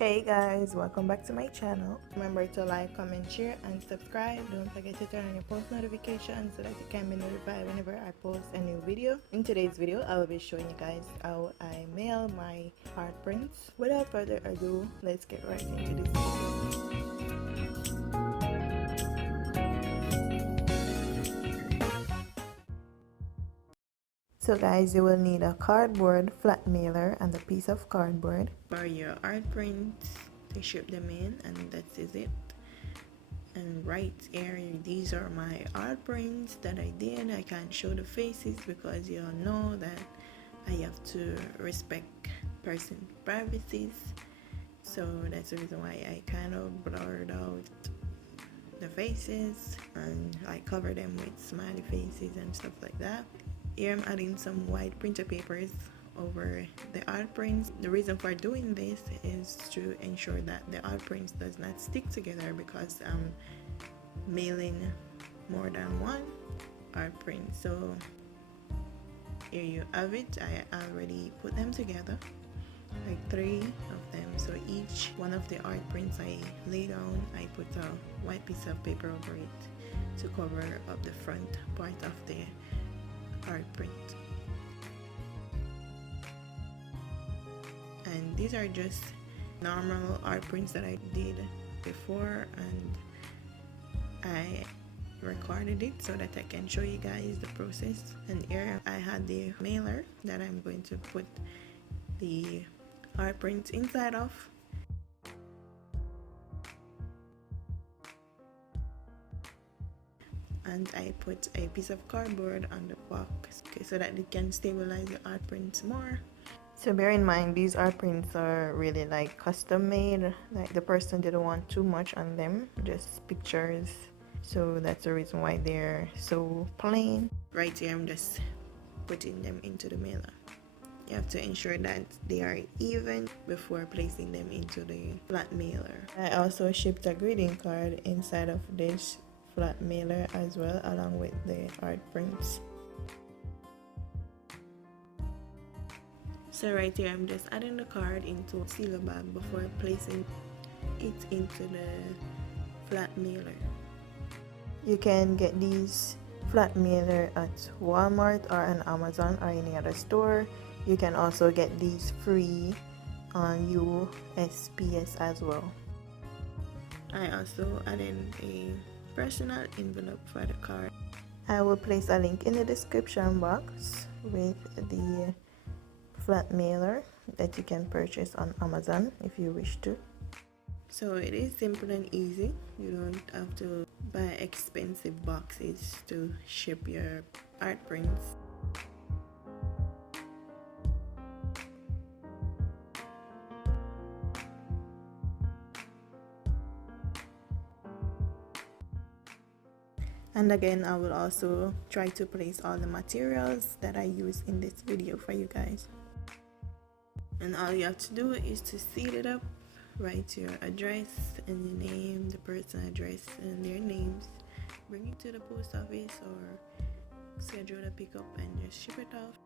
Hey guys, welcome back to my channel. Remember to like, comment, share and subscribe. Don't forget to turn on your post notifications so that you can be notified whenever I post a new video. In today's video, I will be showing you guys how I mail my art prints. Without further ado, let's get right into this video. So guys, you will need a cardboard flat mailer and a piece of cardboard for your art prints to ship them in, and that is it. And right here, these are my art prints that I did. I can't show the faces because you all know that I have to respect person privacies, so that's the reason why I kind of blurred out the faces and I cover them with smiley faces and stuff like that. Here I'm adding some white printer papers over the art prints. The reason for doing this is to ensure that the art prints does not stick together, because I'm mailing more than one art print. So here you have it. I already put them together, like 3 of them. So each one of the art prints I lay down, I put a white piece of paper over it to cover up the front part of the art print. And these are just normal art prints that I did before, and I recorded it so that I can show you guys the process. And here I had the mailer that I'm going to put the art prints inside of. And I put a piece of cardboard on the box, okay, so that it can stabilize the art prints more. So bear in mind, these art prints are really like custom made, like the person didn't want too much on them, just pictures, so that's the reason why they're so plain. Right here I'm just putting them into the mailer. You have to ensure that they are even before placing them into the flat mailer. I also shipped a greeting card inside of this flat mailer as well, along with the art prints. So right here I'm just adding the card into a sealer bag before placing it into the flat mailer. You can get these flat mailer at Walmart or on Amazon or any other store. You can also get these free on USPS as well. I also added a personal envelope for the card. I will place a link in the description box with the flat mailer that you can purchase on Amazon if you wish to. So it is simple and easy. You don't have to buy expensive boxes to ship your art prints. And again, I will also try to place all the materials that I use in this video for you guys. And all you have to do is to seal it up, write your address and your name, the person address and their names, bring it to the post office or schedule a pickup and just ship it off.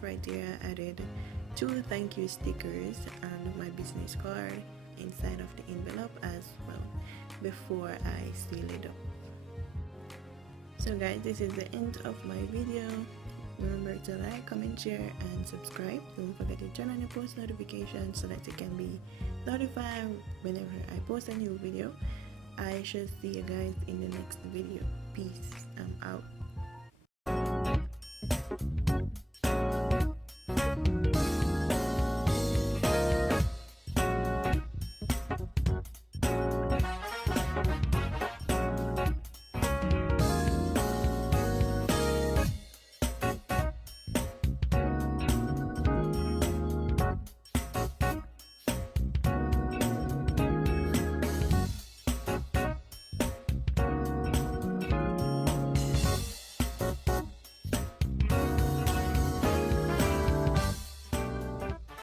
Right here I added 2 thank you stickers and my business card inside of the envelope as well before I seal it up. So guys, this is the end of my video. Remember to like, comment, share and subscribe. Don't forget to turn on your post notifications so that you can be notified whenever I post a new video. I shall see you guys in the next video. Peace. I'm out.